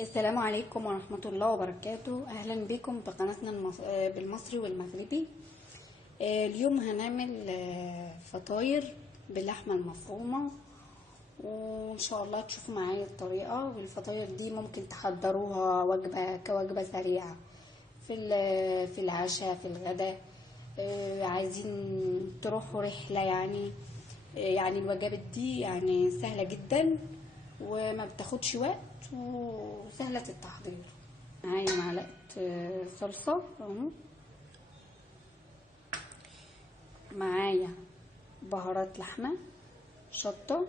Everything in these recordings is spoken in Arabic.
السلام عليكم ورحمة الله وبركاته. أهلا بكم بقناتنا بالمصري والمغربي. اليوم هنعمل فطاير باللحمة المفرومة، وإن شاء الله تشوفوا معايا الطريقة. والفطاير دي ممكن تحضروها كوجبة سريعة في العشاء، في الغداء. عايزين تروحوا رحلة يعني الوجبات دي يعني سهلة جدا وما بتاخدش وقت وسهلة التحضير. معايا معلقة صلصة اهو، معايا بهارات لحمة، شطة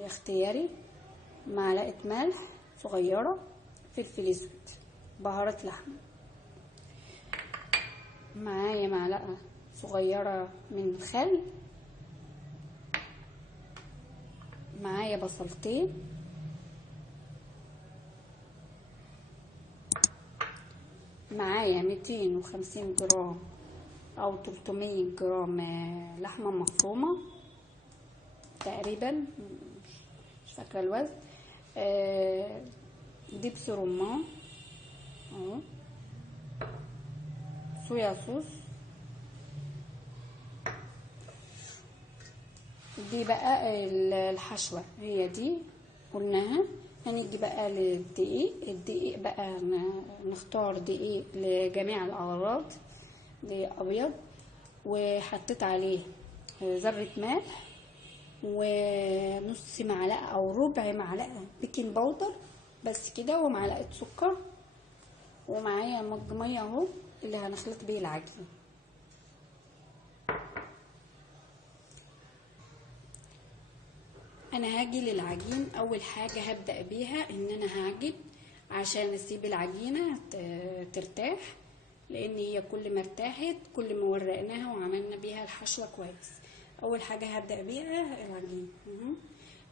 اختياري، معلقة ملح صغيرة، فلفل اسود، بهارات لحمة. معايا معلقة صغيرة من الخل، معايا بصلتين، معايا 250 جرام او 300 جرام لحمة مفرومة تقريبا، مش فاكرة الوزن. دبس رمان اهو، صويا صوص. دي بقى الحشوة، هي دي قلناها. هنيجي بقى الدقيق بقى نختار دقيق لجميع الأغراض. دقيق أبيض، وحطيت عليه ذرة ملح ونص معلقة أو ربع معلقة بيكنج باودر بس كده، ومعلقة سكر، ومعايا مج مية اهو اللي هنخلط بيه العجين. انا هاجي للعجين. اول حاجة هبدأ بيها ان انا هعجن عشان اسيب العجينة ترتاح، لان هي كل ما ارتاحت كل ما ورقناها وعملنا بيها الحشوة كويس. اول حاجة هبدأ بيها العجين.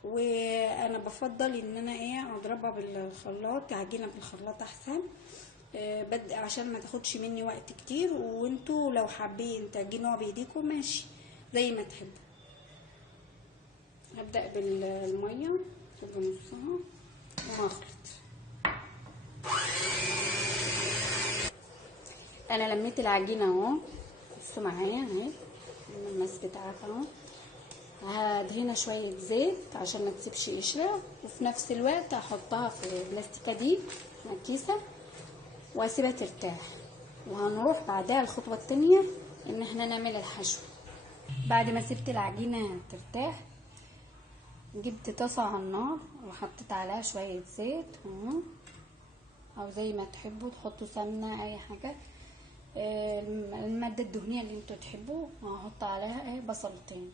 وانا بفضل ان انا اضربها بالخلاط، عجينة بالخلاط احسن. بدأ عشان ما تاخدش مني وقت كتير، وانتوا لو حابين تعجنوها بايديكم ماشي زي ما تحبوا. هبدأ بالمية تبقى نصها وهخلط. انا لميت العجينة اهو، بصوا معايا اهي المماس بتاعها اهو. هدهنها شوية زيت عشان ما تسيبش قشرة، وفي نفس الوقت هحطها في بلاستيكة دي كيسة واسيبها ترتاح. وهنروح بعدها الخطوة التانية ان احنا نعمل الحشو. بعد ما سبت العجينة ترتاح، جبت طاسة على النار وحطيت عليها شوية زيت اهو، او زي ما تحبوا تحطوا سمنة اي حاجة، المادة الدهنية اللي انتوا تحبوا. هحط عليها بصلتين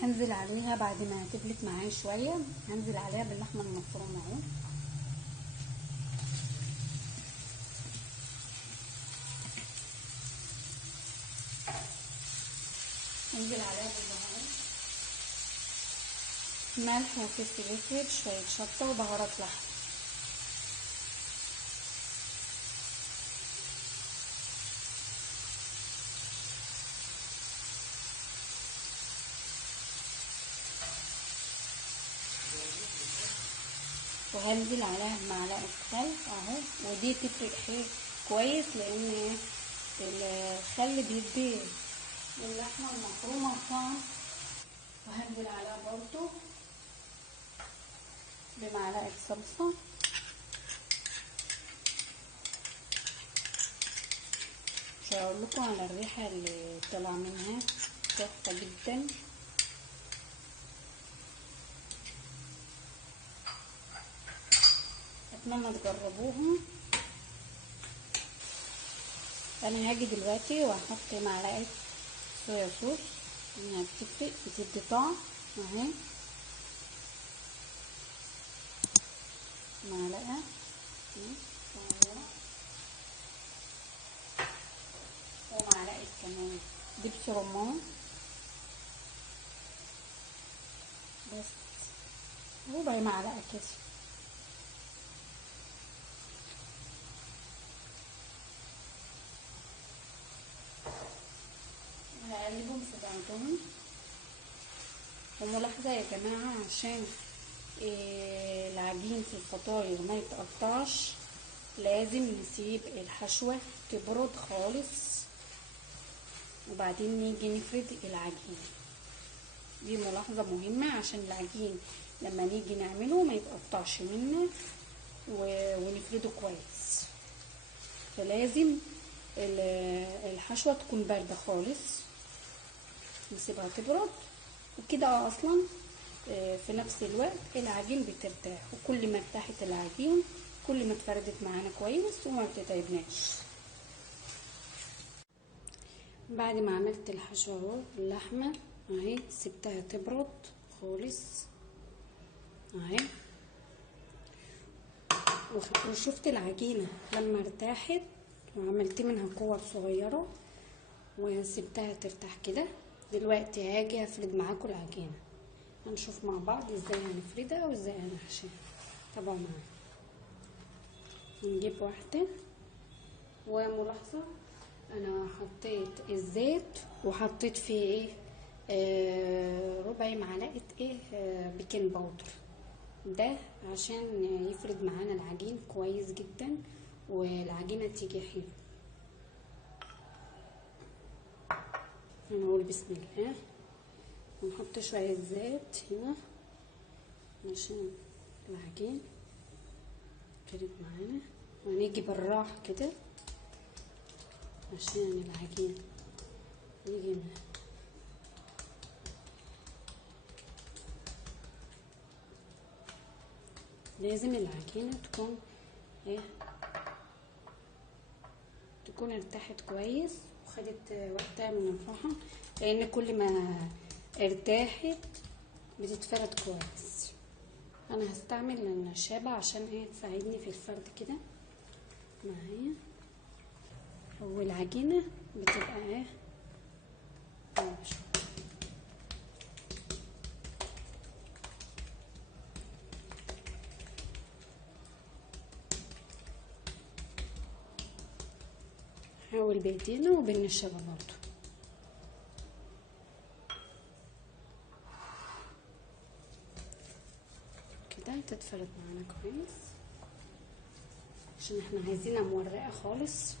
هنزل عليها بعد ما تبلت معايا شوية. هنزل عليها باللحمة المفرومة اهو، هنزل عليها بالبهارات، ملح وفلفل اسود، شوية شطة وبهارات لحمة. وهنزل عليها بمعلقة خل اهو، ودي تفرق كويس لان الخل بيدي اللحمة المفرومة طعم. وهنزل عليها برضو بمعلقة صلصة. مش هقول لكم على الريحة اللي طلع منها، تحفة جدا. اتمنى تجربوها. انا هاجي دلوقتي وهحط معلقة صويا صوص، انها بتدي طعم اهي، معلقة صغيرة، ومعلقة كمان دبس رمان بس، ربع معلقة كده. هقلبهم في بعضهم. وملاحظة يا جماعة عشان العجين في الفطاير ما يتقطعش لازم نسيب الحشوة تبرد خالص وبعدين نيجي نفرد العجين. دي ملاحظة مهمة عشان العجين لما نيجي نعمله ما يتقطعش منا ونفرده كويس. فلازم الحشوة تكون باردة خالص، نسيبها تبرد وكده. اصلا في نفس الوقت العجين بترتاح، وكل ما ارتاحت العجين كل ما اتفردت معانا كويس وما بتتعبناش. بعد ما عملت الحشوة اهو اللحمة اهي سبتها تبرد خالص اهي، وشفت العجينة لما ارتاحت وعملت منها كور صغيرة وسبتها ترتاح كده. دلوقتي هاجي افرد معاكم العجينة، هنشوف مع بعض ازاي هنفردها وازاي هنحشيها. تابعوا معايا. نجيب واحدة، وملاحظة انا حطيت الزيت وحطيت فيه ربع معلقة بيكنج باودر، ده عشان يفرد معانا العجين كويس جدا والعجينة تيجي حلو. هنقول بسم الله ونحط شوية زيت هنا عشان العجين يفرد معانا، ونيجي بالراحة كده عشان العجين يجي لازم العجينة تكون ارتاحت كويس وخدت وقتها من الفحم، لان كل ما ارتاحت بتتفرد كويس. انا هستعمل النشابة عشان تساعدني في الفرد كده معايا. والعجينة بتبقى حاول بايدينا وبالنشابة برضو كده تتفرد معانا كويس، عشان احنا عايزينها مورقة خالص.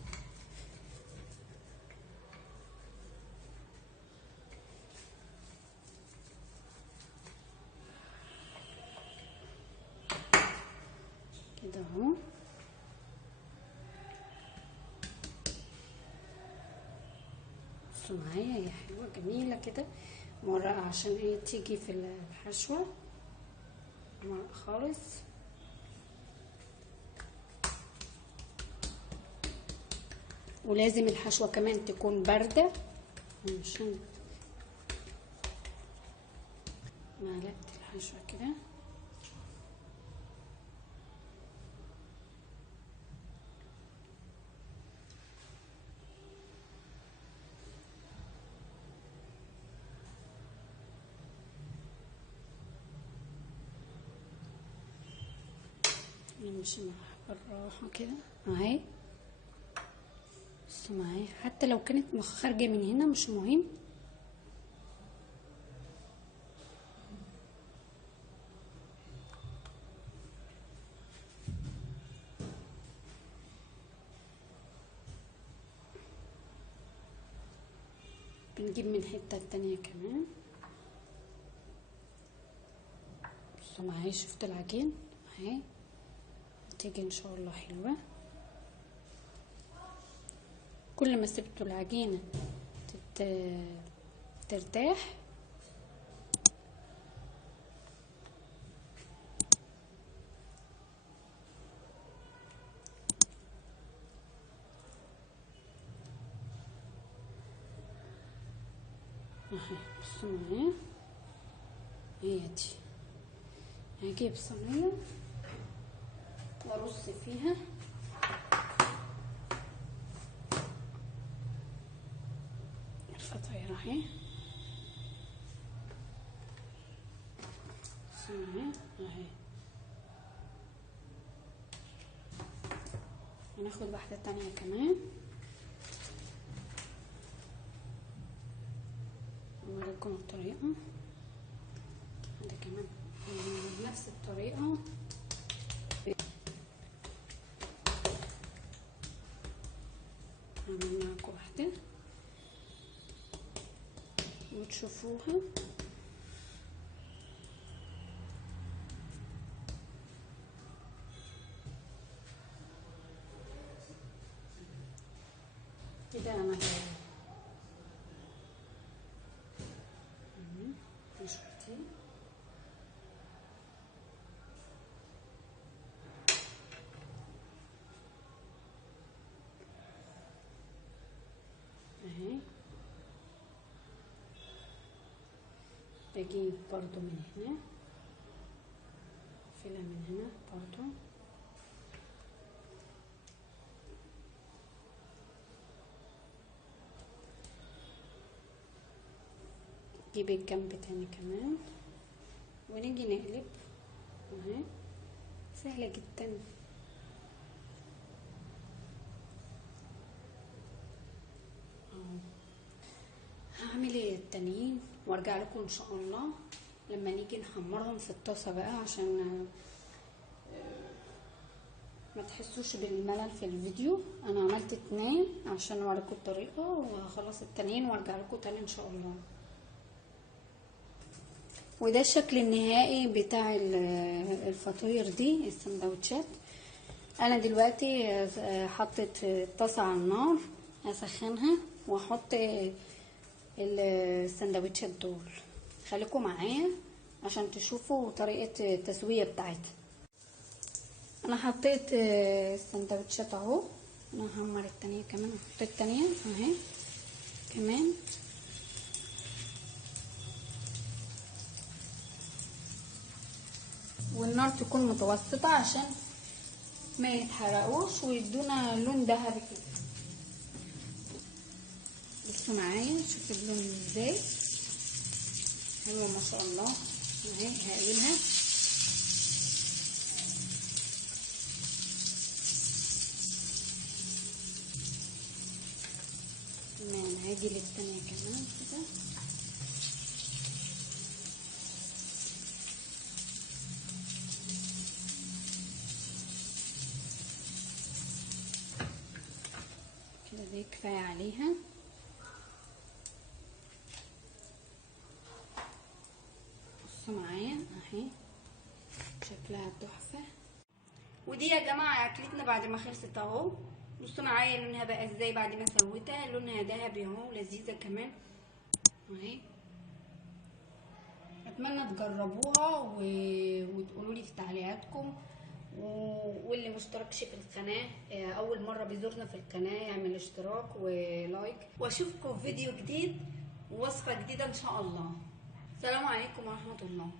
كده اهو. بصوا معايا هي حلوة جميلة كده مورقة، عشان تيجي في الحشوة مورقة خالص. ولازم الحشوة كمان تكون باردة عشان معلقة الحشوة كده نمشي معاها بالراحة كده اهي. بصوا معايا حتى لو كانت خارجة من هنا مش مهم، بنجيب من الحتة التانية كمان. بصوا معايا شفت العجين اهي تيجي ان شاء الله حلوة. كل ما سبتوا العجينة ترتاح اهي. بصوا معايا هي دي. هجيب صينية وارص فيها الفطاير اهي. بصوا معايا اهي. هناخد واحدة تانية كمان. اوريكم الطريقه. ده كمان بنفس الطريقه. هعمل معاكم واحده وتشوفوها. كده انا شفتي اهي. بجيب برضو من هنا فيلة من هنا برضو، جيب الجنب تاني كمان ونيجي نقلب اهي. سهلة جدا. هعمل التانيين وارجع لكم ان شاء الله لما نيجي نحمرهم في الطاسة بقى، عشان ما تحسوش بالملل في الفيديو. انا عملت 2 عشان اوريكم الطريقة، وهخلص التانيين وارجع لكم تاني ان شاء الله. وده الشكل النهائي بتاع الفطاير دي، السندوتشات. انا دلوقتي حطيت الطاسة على النار اسخنها واحط السندوتشات دول. خليكم معايا عشان تشوفوا طريقة التسوية بتاعتها. انا حطيت السندوتشات اهو. انا هحمر التانية كمان، احط التانية اهي كمان. والنار تكون متوسطة عشان ما يتحرقوش ويدونا لون ذهبي كده. بصوا معايا، شوفوا اللون ازاي حلوه ما شاء الله. اهي هقلبها تمام. هاجي للتانية كمان كده. كده دي كفاية عليها. بصوا معايا اهي شكلها تحفة. ودي يا جماعة اكلتنا بعد ما خلصت اهو. بصوا معايا لونها بقى ازاي بعد ما سويتها، لونها ذهبي اهو، لذيذة كمان اهي. اتمنى تجربوها وتقولوا لي في تعليقاتكم. واللي مشتركش في القناة اول مرة بيزورنا في القناة يعمل اشتراك ولايك، واشوفكم في فيديو جديد ووصفة جديدة ان شاء الله. السلام عليكم ورحمة الله.